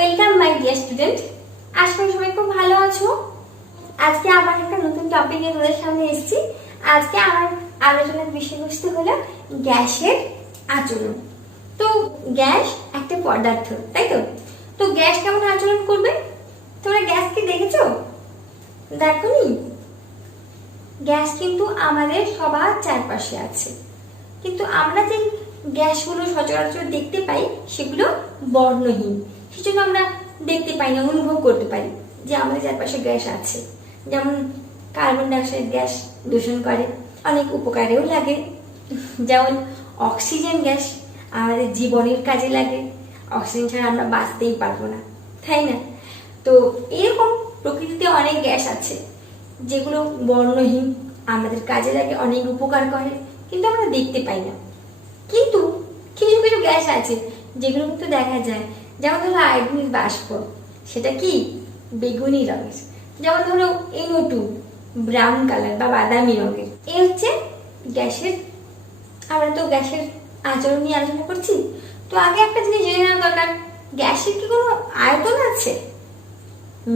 Welcome my dear student. আশা করি সবাই খুব ভালো আছো। আজকে আবার একটা নতুন টপিক নিয়ে তোমাদের সামনে এসেছি। আজকে আমার আলোচনার বিষয়বস্তু হলো গ্যাসের আচরণ। তো গ্যাস একটা পদার্থ, তাই তো? তো গ্যাস কেমন আচরণ করবে? তোমরা গ্যাসকে দেখেছো? দেখোনি? গ্যাস কিন্তু আমাদের সবার চারপাশে আছে, কিন্তু আমরা যে গ্যাসগুলো সচরাচর দেখতে পাই সেগুলো বর্ণহীন। সেজন্য আমরা দেখতে পাই না, অনুভব করতে পারি যে আমাদের চারপাশে গ্যাস আছে। যেমন কার্বন ডাইঅক্সাইড গ্যাস দূষণ করে, অনেক উপকারেও লাগে। যেমন অক্সিজেন গ্যাস আমাদের জীবনের কাজে লাগে, অক্সিজেন ছাড়া আমরা বাঁচতেই পারবো না, তাই না? তো এরকম প্রকৃতিতে অনেক গ্যাস আছে যেগুলো বর্ণহীন, আমাদের কাজে লাগে, অনেক উপকার করে, কিন্তু আমরা দেখতে পাই না। কিন্তু কিছু কিছু গ্যাস আছে যেগুলো কিন্তু দেখা যায়। যেমন ধরো আয়োডিনের বাষ্প, সেটা কি বেগুনি রঙের। যেমন ধরো NO2 ব্রাউন কালার বা বাদামি রঙের। এই হচ্ছে গ্যাসের। আমরা তো গ্যাসের আচরণ নিয়ে আলোচনা করছি, তো আগে একটা জিনিস জেনে নেওয়া দরকার, গ্যাসের কি কোনো আয়তন আছে?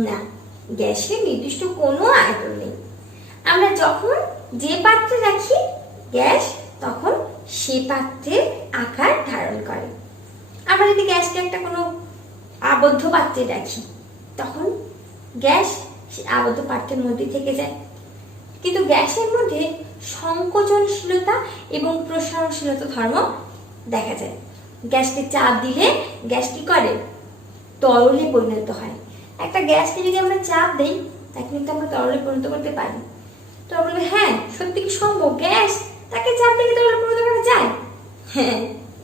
না, গ্যাসের নির্দিষ্ট কোনো আয়তন নেই। আমরা যখন যে পাত্রে রাখি গ্যাস, তখন সে পাত্রের আকার ধারণ করে। আমরা যদি গ্যাসকে একটা কোনো আবদ্ধ পাত্রে রাখি, তখন গ্যাস আবদ্ধ পাত্রের মধ্যে থেকে যায়। কিন্তু গ্যাসের মধ্যে সংকোচনশীলতা এবং প্রসারণশীলতা ধর্ম দেখা যায়। গ্যাসকে চাপ দিলে গ্যাস কি করে? তরলে পরিণত হয়। একটা গ্যাসকে যদি আমরা চাপ দিই, তাকে কিন্তু আমরা তরলে পরিণত করতে পারি। তো আমরা বলবো, হ্যাঁ সত্যি কি সম্ভব গ্যাস তাকে চাপ দিয়ে তরলে পরিণত করা যায়? হ্যাঁ,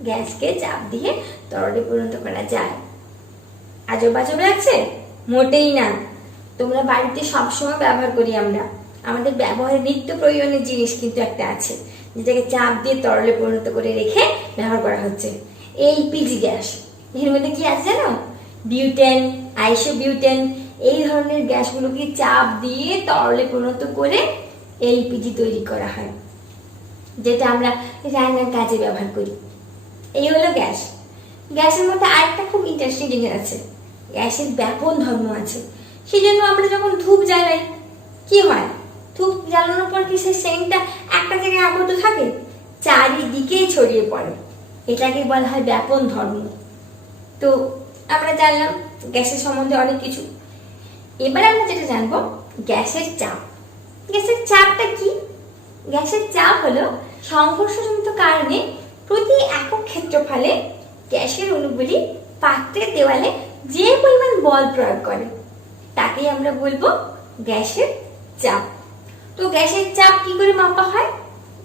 গ্যাসকে চাপ দিয়ে তরলে পরিণত করা যায়। আজব আজব লাগছে? মোটেই না। তোমরা বাড়িতে সবসময় ব্যবহার করি আমরা, আমাদের ব্যবহারের নিত্য প্রয়োজনীয় জিনিস কিন্তু একটা আছে যেটাকে চাপ দিয়ে তরলে পরিণত করে রেখে ব্যবহার করা হচ্ছে, LPG গ্যাস। এর মধ্যে কি আছে জানো? বিউটেন, আইসোবিউটেন, এই ধরনের গ্যাসগুলোকে চাপ দিয়ে তরলে পরিণত করে LPG তৈরি করা হয়, যেটা আমরা রান্নার কাজে ব্যবহার করি। এই হলো গ্যাস। গ্যাসের মধ্যে আরেকটা খুব ইন্টারেস্টিং জিনিস আছে, গ্যাসের ব্যাপন ধর্ম আছে। সেই জন্য আমরা যখন ধূপ জ্বালাই, কি হয়? ধূপ জ্বালানোর পর কি সেই সেন্টটা একটা জায়গায় আবদ্ধ থাকে? চারিদিকে ছড়িয়ে পড়ে। এটাকে বলা হয় ব্যাপন ধর্ম। তো আমরা জানলাম গ্যাসের সম্বন্ধে অনেক কিছু। এবার আমরা যেটা জানবো, গ্যাসের চাপ। গ্যাসের চাপটা কি? গ্যাসের চাপ হলো সংঘর্ষজনিত কারণে প্রতি একক ক্ষেত্রফলে গ্যাসের অণুগুলি পাত্রের দেওয়ালে যে পরিমাণ বল প্রয়োগ করে, তাকেই আমরা বলবো গ্যাসের চাপ। তো গ্যাসের চাপ কি করে মাপা হয়?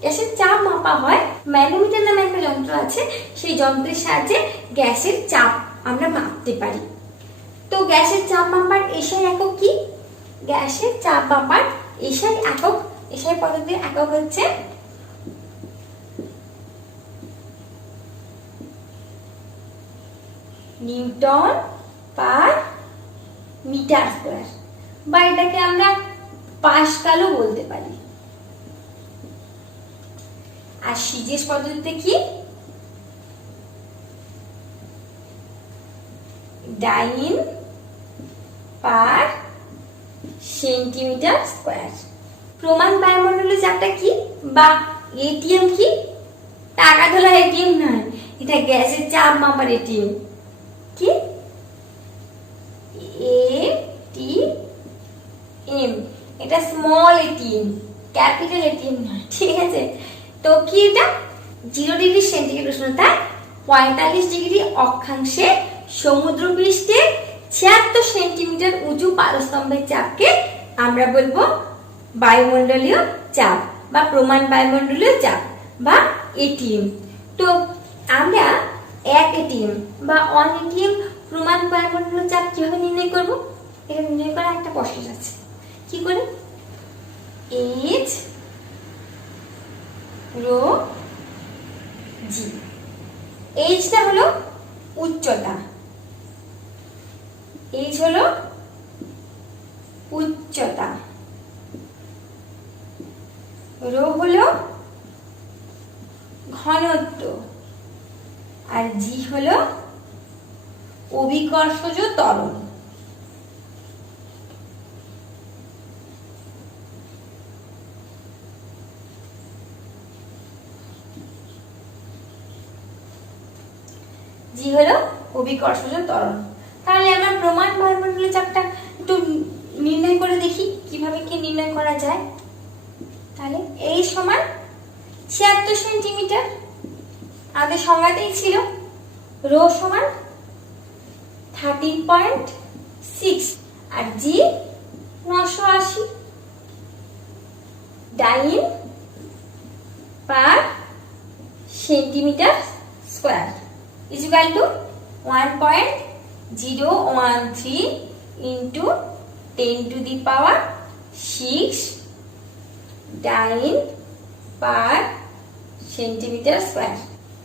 গ্যাসের চাপ মাপা হয় ম্যানোমিটার নামে একটা যন্ত্র আছে, সেই যন্ত্রের সাহায্যে গ্যাসের চাপ আমরা মাপতে পারি। তো গ্যাসের চাপ মাপার এসআই একক কি? গ্যাসের চাপ মাপার এসআই একক, এসআই পদ্ধতির একক হচ্ছে নিউটন পার মিটার স্কয়ার, বা এটাকে আমরা পাস্কালও বলতে পারি। আর সিজিএস পদ্ধতিতে কি? ডাইন পার সেন্টিমিটার স্কয়ার। প্রমাণ বায়ুমণ্ডলের চাপটা কি, বা এটিএম কি? টাকা তোলা এটিএম নয়, এটা গ্যাসের চাপ মাপার এটিএম। কি? ATM। এটা স্মল এটিএম, ক্যাপিটাল এটিএম নয়, ঠিক আছে? তো কি এটা? 0 ডিগ্রি সেন্টিগ্রেড উষ্ণতায় 45 ডিগ্রি অক্ষাংশে সমুদ্র পৃষ্ঠে 76 সেন্টিমিটার উঁচু পালস্তম্ভের চাপকে আমরা বলবো বায়ুমণ্ডলীয় চাপ বা প্রমাণ বায়ুমণ্ডলীয় চাপ বা এটিএম। তো আমরা 1 এটিএম বা 1 এটিএম প্রমাণ বায়ুমণ্ডলীয় চাপ কিভাবে নির্ণয় করব? এটা নির্ণয় করার একটা প্রসেস আছে। কি করে? H rho g। এইচটা হলো উচ্চতা, এইচ হলো উচ্চতা, রো হলো ঘনত্ব, আর জি হলো অভিকর্ষজ ত্বরণ। জি হলো অভিকর্ষজ ত্বরণ। তাহলে আমরা প্রমাণ বায়ুমণ্ডলীয় চাপটা একটু নির্ণয় করে দেখি কিভাবে কি নির্ণয় করা যায়। তাহলে এই সমান 76 সেন্টিমিটার, আমাদের সংজ্ঞাতেই ছিল। রো সমান 13.6 আর g 980 dyne per centimetre square equal to 1.013 into 10 to the power 6 dyne per centimetre square.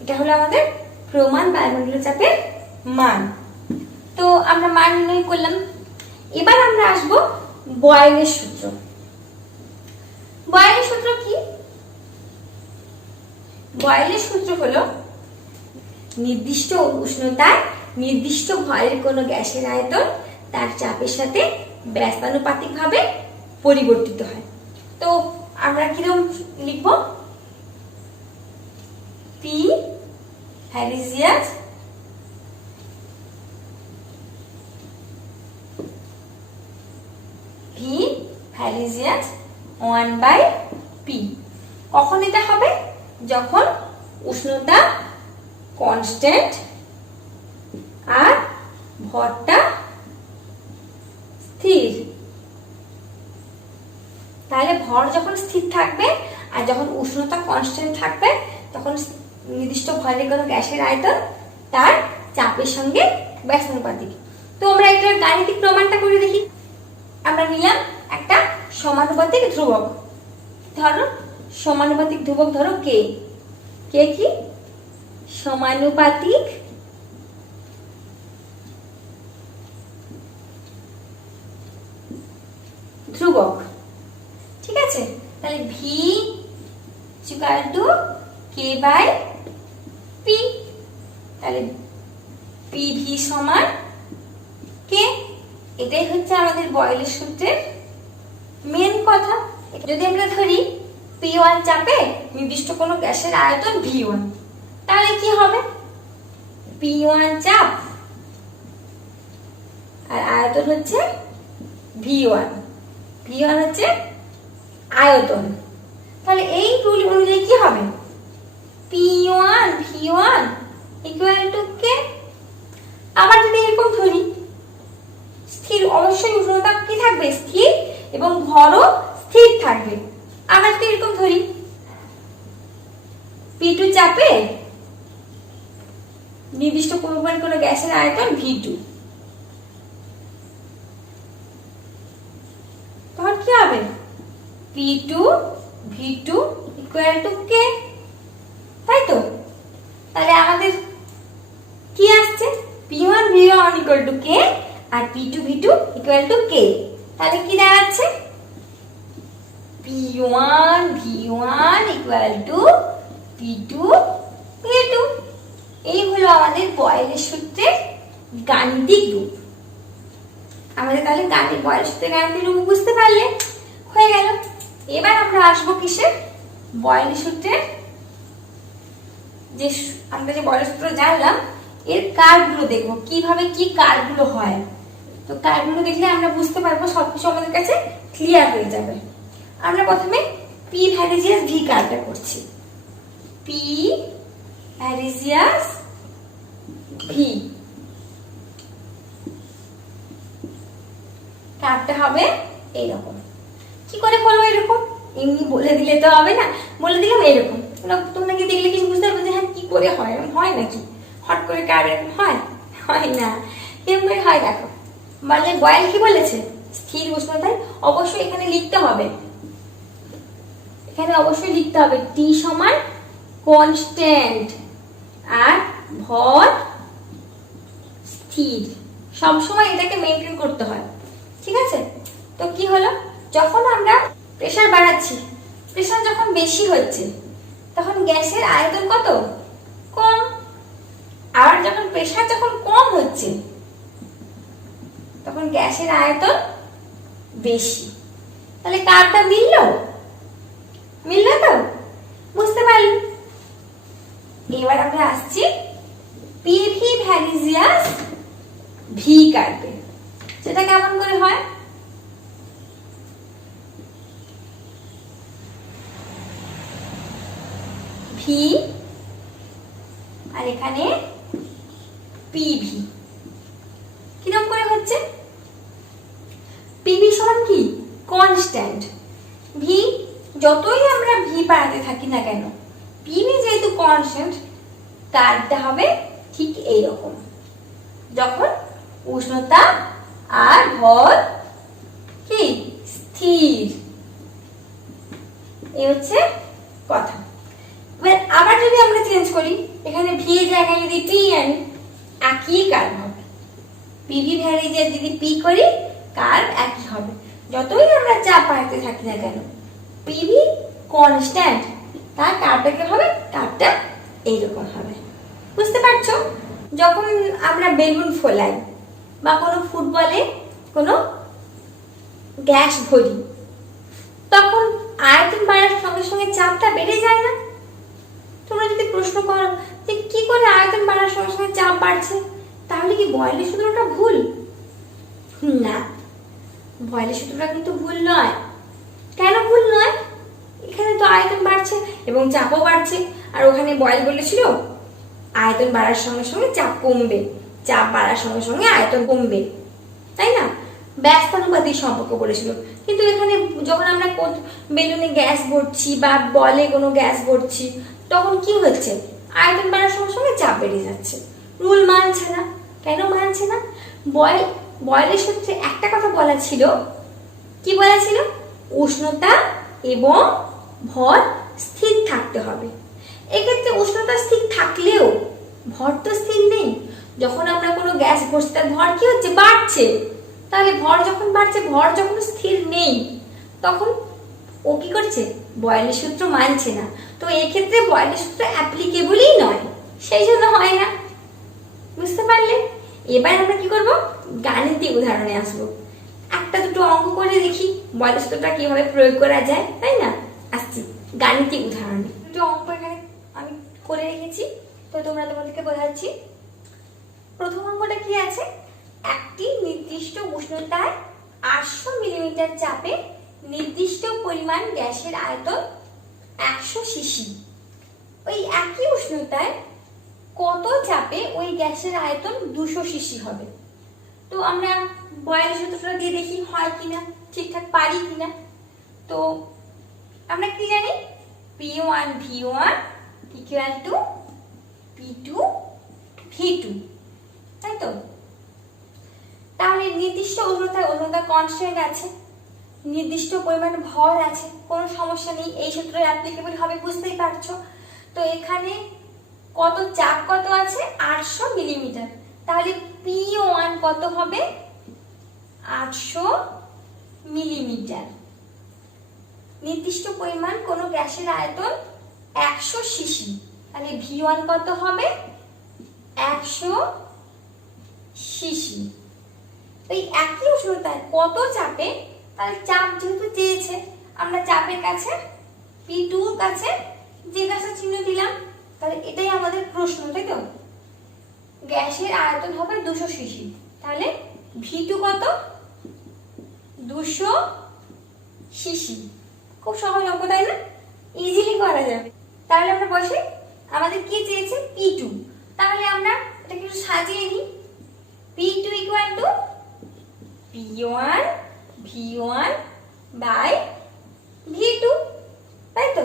এটা হলো আমাদের প্রমাণ বায়ুমণ্ডলীয় চাপের মান। তো আমরা মান নির্ণয় করলাম। এবার আমরা আসবো বয়েলের সূত্র। বয়েলের সূত্র কি? বয়েলের সূত্র হলো নির্দিষ্ট উষ্ণতায় নির্দিষ্ট ভরের কোনো গ্যাসের আয়তন তার চাপের সাথে ব্যস্তানুপাতিকভাবে পরিবর্তিত হয়। তো আমরা কিরকম লিখব? পি হ্যারিজিয়াস ভি হ্যারিজিয়াস 1/p। কখন এটা হবে? যখন উষ্ণতা কনস্ট্যান্ট আর ভরটা স্থির। তাহলে ভর যখন স্থির থাকবে আর যখন উষ্ণতা কনস্ট্যান্ট থাকবে তখন নির্দিষ্ট ভরের কোনো গ্যাসের আয়তন তার চাপের সঙ্গে ব্যস্তানুপাতিক। তো আমরা এটার গাণিতিক প্রমাণটা করে দেখি। আমরা নিলাম একটা সমানুপাতিক ধ্রুবক, ধরো সমানুপাতিক ধ্রুবক, ধরো কে। কে কি? সমানুপাতিক ধ্রুবক। ঠিক আছে, তাহলে V equal to k by P. তাহলে পি ভি সমান কে। এটাই হচ্ছে আমাদের বয়েলের সূত্রের মেন কথা। যদি আমরা ধরি P1 চাপে নির্দিষ্ট কোনো গ্যাসের আয়তন V1, তাহলে কি হবে? P1 চাপ আর আয়তন হচ্ছে V1। V1 হচ্ছে আয়তন। তাহলে এই রুল অনুযায়ী কি হবে? P1 V1 ইকুয়াল টু কে। আবার যদি এরকম ধরি স্থির, অবশ্যই উষ্ণতা কি থাকবে? স্থির, এবং ভরও স্থির থাকবে। আবার যদি এরকম ধরি P2 চাপে নির্দিষ্ট কোনো গ্যাসের আয়তন V2, তখন কি হবে? P2 V2 ইকুয়াল টু কে, তাই তো? তাহলে আমাদের কি আসছে? P1 V1 equal to k আর P2 V2 equal to k. তাহলে কি দাঁড়াচ্ছে? P1 V1 equal two P2 V2। এই হলো আমাদের বয়েলের সূত্রের গাণিতিক রূপ। আমাদের তাহলে বয়েলের সূত্রের গাণিতিক রূপ বুঝতে পারলে হয়ে গেল। এবার আমরা আসবো কিসের? বয়েলের সূত্রের যে আমরা যে বয়েলের সূত্র জানলাম এর কার্ভগুলো দেখবো, কিভাবে কি কার্ভগুলো হয়। তো কার্ভগুলো দেখলে আমরা বুঝতে পারবো, সবকিছু আমাদের কাছে ক্লিয়ার হয়ে যাবে। আমরা প্রথমে পি ভ্যারিজিয়াস ভি কার্ভটা করছি। পি ভ্যারিজিয়াস ভি কার্ভটা হবে এইরকম। কি করে করবো এরকম? এমনি বলে দিলে তো হবে না, বলে দিলাম এরকম। তোমরা কি দেখলে কিছু বুঝতে পারবে যে হ্যাঁ কি করে হয়? এরকম হয় নাকি? হট করে কার্ভ এরকম হয়? হয় না। এরকম করে হয়, দেখো। মানে বয়েল কি বলেছে? স্থির উষ্ণতায়। অবশ্যই এখানে লিখতে হবে, এখানে অবশ্যই লিখতে হবে টি সমান কনস্ট্যান্ট আর ভর স্থির। সবসময় এটাকে মেনটেন করতে হয়। ঠিক আছে? তো কি হলো, যখন আমরা প্রেসার বাড়াচ্ছি, প্রেসার যখন বেশি হচ্ছে তখন গ্যাসের আয়তন কত? কম। আর যখন প্রেসার যখন কম হচ্ছে তখন গ্যাসের আয়তন বেশি। তাহলে কারটা মিললো তো, বুঝতে পারলি? এবার আমরা আসছি পিভি ভ্যালিজিয়াস ভি কার্ভে। সেটা কেমন করে হয়? ভি আর এখানে পিভি কিরকম করে হচ্ছে? পিভি সমান কি? কনস্ট্যান্ট। ভি যতই আমরা ভি বাড়াতে থাকি না কেন, পিভি যেহেতু কনস্ট্যান্ট, কার্ভটা হবে ঠিক এইরকম। যখন উষ্ণতা আর ভর কি স্থির, এই হচ্ছে কথা। এবার আবার যদি আমরা চেঞ্জ করি, এখানে ভি এর জায়গায় যদি টি আনি, একই কার্ভ হবে। পিভি ভ্যালিজিয়াস যদি পি করি, কার্ভ একই হবে। যতই আমরা চাপ বাড়াতে থাকি না কেন, পিভি কনস্ট্যান্ট, তার কার্ভটা কি হবে? কার্ভটা এইরকম হবে। বুঝতে পারছো? যখন আমরা বেলুন ফোলাই বা কোনো ফুটবলে কোনো গ্যাস ভরি, তখন আয়তন বাড়ার সঙ্গে সঙ্গে চাপটা বেড়ে যায় না? তোমরা যদি প্রশ্ন করো যে কি করে আয়তন বাড়ার সঙ্গে সঙ্গে চাপ বাড়ছে, তাহলে কি বয়লের সূত্রটা ভুল? না, বয়লের সূত্রটা কিন্তু ভুল নয়। কেন ভুল নয়? এখানে তো আয়তন বাড়ছে এবং চাপও বাড়ছে, আর ওখানে বয়েল বলেছিল আয়তন বাড়ার সঙ্গে সঙ্গে চাপ কমবে, চাপ বাড়ার সঙ্গে সঙ্গে আয়তন কমবে, তাই না? ব্যস্তানুপাতিক সম্পর্ক বলেছিল। কিন্তু এখানে যখন আমরা বেলুনে গ্যাস ভরছি বা বলে কোনো গ্যাস ভরছি, তখন কি হচ্ছে? আয়তন বাড়ার সঙ্গে সঙ্গে চাপ বেড়ে যাচ্ছে। রুল মানছে না। কেন মানছে না? বয়েলের সূত্রে একটা কথা বলা ছিল, কি বলা ছিল? উষ্ণতা এবং ভর স্থির থাকতে হবে। এক্ষেত্রে উষ্ণতা স্থির থাকলেও ভর তো স্থির নেই। যখন আমরা কোনো গ্যাস ভরছি, তার ভর কি হচ্ছে? বাড়ছে। তাহলে ভর যখন বাড়ছে, ভর যখন স্থির নেই, তখন ও কি করছে? বয়েলের সূত্র মানছে না। তো এক্ষেত্রে বয়েলের সূত্র অ্যাপ্লিকেবলই নয়, সেই জন্য হয় না। বুঝতে পারলে? এবার আমরা কি করব? গাণিতিক উদাহরণে আসবো। একটা দুটো অঙ্ক করে দেখি বয়েলের সূত্রটা কিভাবে প্রয়োগ করা যায়, তাই না? আসছি গাণিতিক উদাহরণে। দুটো অঙ্ক এখানে আমি করে রেখেছি, তো তোমরা তোমাদেরকে বোঝাচ্ছি। প্রথম অঙ্কটা কি আছে? একটি নির্দিষ্ট উষ্ণতায় 800 মিলিমিটার চাপে নির্দিষ্ট পরিমাণ গ্যাসের আয়তন 100 সিসি। ওই একই উষ্ণতায় কত চাপে ওই গ্যাসের আয়তন 200 সিসি হবে? তো আমরা বয়েলের সূত্রটা দিয়ে দেখি হয় কিনা, ঠিকঠাক পারি কিনা। তো আমরা কি জানি? P1 V1 equal two P2 V2, তাই তো? তাহলে নির্দিষ্ট উষ্ণতা কনস্ট্যান্ট আছে, নির্দিষ্ট পরিমাণ ভর আছে, কোনো সমস্যা নেই, এই সূত্র অ্যাপ্লিকেবল হবে, বুঝতেই পারছো। তো এখানে কত চাপ কত আছে? 800 মিলিমিটার। তাহলে P1 কত হবে? 800 মিলিমিটার। নির্দিষ্ট পরিমাণ কোনো গ্যাসের আয়তন 100 সিসি, তাহলে V1 কত হবে? 100 সিসি। এই একই উষ্ণতায় কত চাপে, তাহলে চাপ যেহেতু চেয়েছে, আমরা চাপের কাছে P2 এর কাছে জিজ্ঞাসা চিহ্ন দিলাম, তাহলে এটাই আমাদের প্রশ্ন, তাই তো? গ্যাসের আয়তন হবে 200 সিসি, তাহলে V2 কত? 200 সিসি। খুব সহজ অঙ্ক, তাই না? ইজিলি করা যাবে। তাহলে আমরা বসে, আমাদের কি চেয়েছে? P2। তাহলে আমরা এটাকে একটু সাজিয়ে নিই। P2 equal to P1 V1 by V2, তাই তো?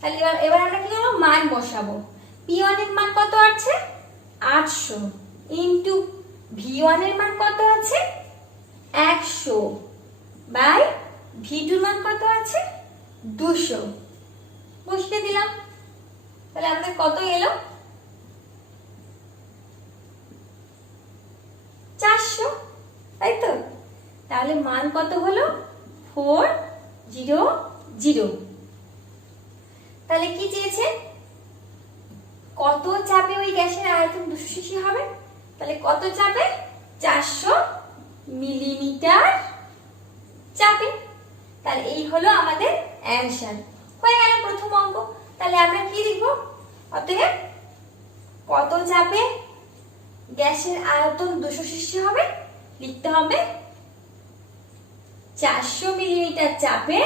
তাহলে এবার আমরা কি করব? মান বসাবো। P1 এর মান কত আছে? 800 ইনটু V1 এর মান কত আছে? 100 বাই V2 এর মান কত আছে? 200 বসিয়ে দিলাম। তাহলে আমাদের কত এলো? 400, তাই তো? তাহলে মান কত হলো? 400। তাহলে কি চেয়েছে? কত চাপে ওই গ্যাসের আয়তন 200 সিসি হবে? তাহলে কত চাপে? 400 মিলি তাহলে এই হলো আমাদের অ্যানসার। হয়ে গেল প্রথম অঙ্ক। তাহলে আমরা কি লিখবো? অতএব কত চাপে গ্যাসের আয়তন 200 সিসি হবে? লিখতে হবে 400 মিলিমিটার চাপে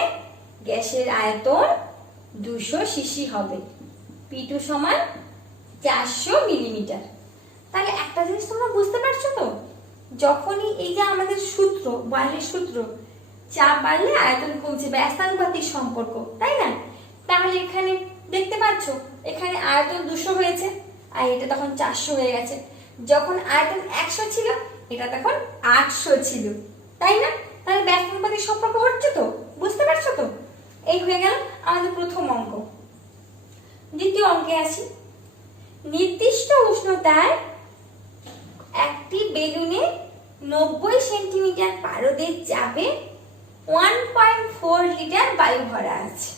গ্যাসের আয়তন 200 সিসি হবে। P2 সমান 400 মিলিমিটার। তাহলে একটা জিনিস তোমরা বুঝতে পারছো তো, যখনই এই যে আমাদের সূত্র, বয়েলের সূত্র, চাপ বাড়লে আয়তন কমছে, ব্যস্তানুপাতিক সম্পর্ক, তাই না? তাহলে এখানে দেখতে পাচ্ছ, এখানে আয়তন 200 হয়েছে আর এটা তখন 400 হয়ে গেছে। যখন আয়তন 100 ছিল, এটা তখন 800 ছিল, তাই না? তাহলে ব্যস্তানুপাতিক সম্পর্ক হচ্ছে তো, বুঝতে পারছো তো? এই হয়ে গেল আমাদের প্রথম অঙ্ক। দ্বিতীয় অঙ্কে আসি। নির্দিষ্ট উষ্ণতায় একটি বেলুনে 90 সেন্টিমিটার পারদের চাপে 1.4 লিটার বায়ু ভরা আছে।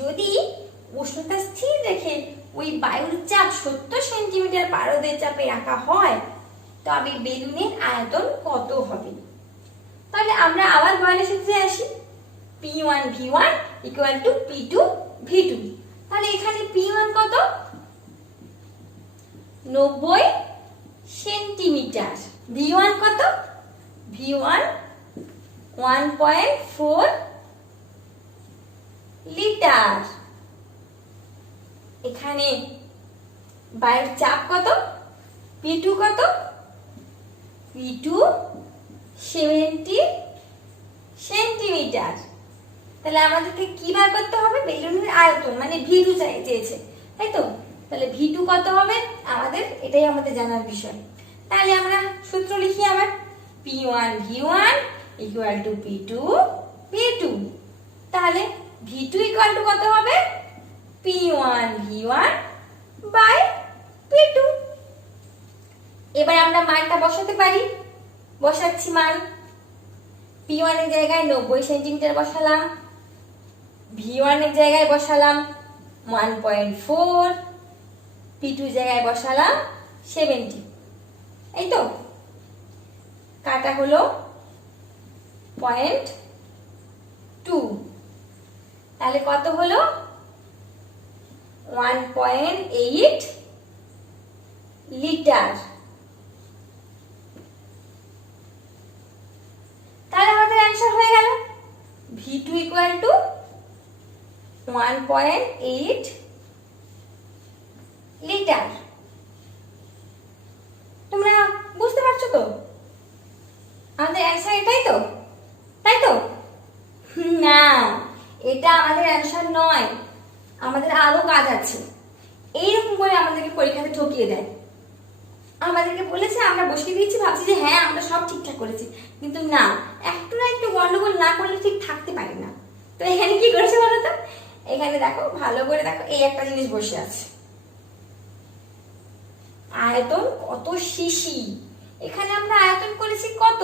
যদি উষ্ণতা স্থির রেখে ওই বায়ুর চাপ 70 সেন্টিমিটার পারদের চাপে রাখা হয়, তবে বেলুনের আয়তন কত হবে? তাহলে আমরা আবার বয়েলের সূত্রে আসি। P1 V1 equal to P2 V2। তাহলে এখানে P1 কত? 90 সেন্টিমিটার। V1 কত? V1 1.4 litre. এখানে বায়ুর চাপ কত? P2 কত? P2 70 centimetre. তাহলে আমাদেরকে কি বার করতে হবে? বেলুনের আয়তন, মানে V2 চেয়েছে, তাই তো? তাহলে V2 কত হবে আমাদের, এটাই আমাদের জানার বিষয়। তাহলে আমরা সূত্র লিখি আবার। P1 V1 equal to P2 V2। তাহলে V2 equal to কত হবে? P1 V1 by P2। এবার আমরা মানটা বসাতে পারি। বসাচ্ছি মান। P1 এর জায়গায় 90 সেন্টিমিটার বসালাম, V1 এর জায়গায় বসালাম 1.4, P2 জায়গায় বসালাম 70। এই তো কাটা হলো 0.2। তাহলে কত হলো? 1.8 লিটার। তাহলে আমাদের অ্যানসার হয়ে গেল V2 equal to 1.8 লিটার। তোমরা বুঝতে পারছো তো আমাদের অ্যানসার এটাই তো, তাই তো? না, এটা আমাদের অ্যানসার নয়, আমাদের আরো কাজ আছে। এইরকম করে আমাদেরকে পরীক্ষাতে ঠকিয়ে দেয়। আমাদেরকে বলেছে, আমরা বসিয়ে দিয়েছি, ভাবছি যে হ্যাঁ আমরা সব ঠিকঠাক করেছি, কিন্তু না, একটু না একটু গন্ডগোল না করলে ঠিক থাকতে পারে না। তো এখানে কি করেছে বলো তো? এখানে দেখো, ভালো করে দেখো, এই একটা জিনিস বসে আছে, আয়তন কত সিসি। এখানে আমরা আয়তন করেছি কত?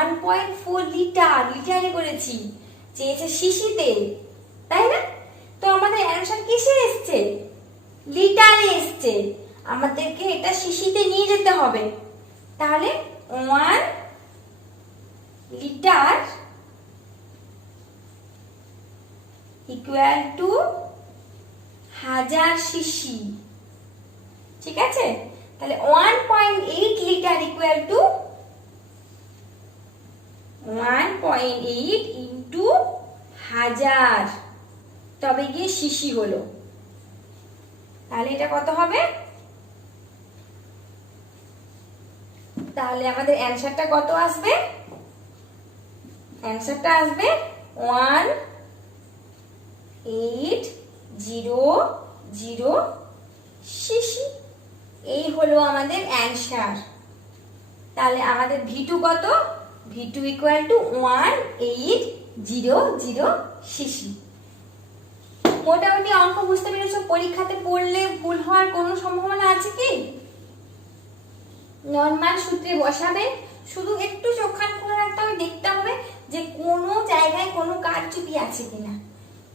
1.4 লিটার, লিটারে করেছি, চেয়েছে সিসিতে, তাই না? তো আমাদের অ্যানসার কিসে এসছে? লিটারে এসছে। আমাদেরকে এটা সিসিতে নিয়ে যেতে হবে। তাহলে 1 লিটার ইকুয়াল টু 1000 সিসি। ঠিক আছে? তাহলে 1.8 লিটার ইকুয়াল টু 1.8 ইন্টু 1000, তবে গিয়ে সিসি হলো। তাহলে এটা কত হবে? তাহলে আমাদের অ্যানসারটা কত আসবে? অ্যানসারটা আসবে 1800 সিসি। এই হলো আমাদের অ্যানসার। তাহলে আমাদের V2 কত? V2 equal two 1800 CC. মোটামুটি অঙ্ক বুঝতে পেরেছো? পরীক্ষাতে পড়লে ভুল হওয়ার কোনো সম্ভাবনা আছে কি? নরমাল সূত্রে বসাবে, শুধু একটু চোখান করে রাখতে হবে, দেখতে হবে যে কোনো জায়গায় কোনো কারচুপি আছে কিনা।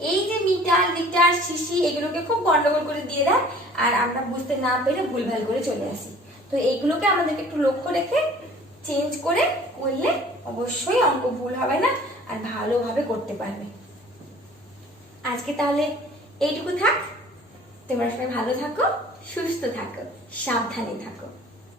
এই যে মিটার, লিটার, সিসি, এগুলোকে খুব গন্ডগোল করে দিয়ে দেয়, আর আমরা বুঝতে না পেরে ভুলভাল করে চলে আসি। তো এইগুলোকে আমাদেরকে একটু লক্ষ্য রেখে চেঞ্জ করে করলে অবশ্যই অঙ্ক ভুল হবে না আর ভালোভাবে করতে পারবে। আজকে তাহলে এইটুকু থাক। তোমরা সবাই ভালো থাকো, সুস্থ থাকো, সাবধানে থাকো।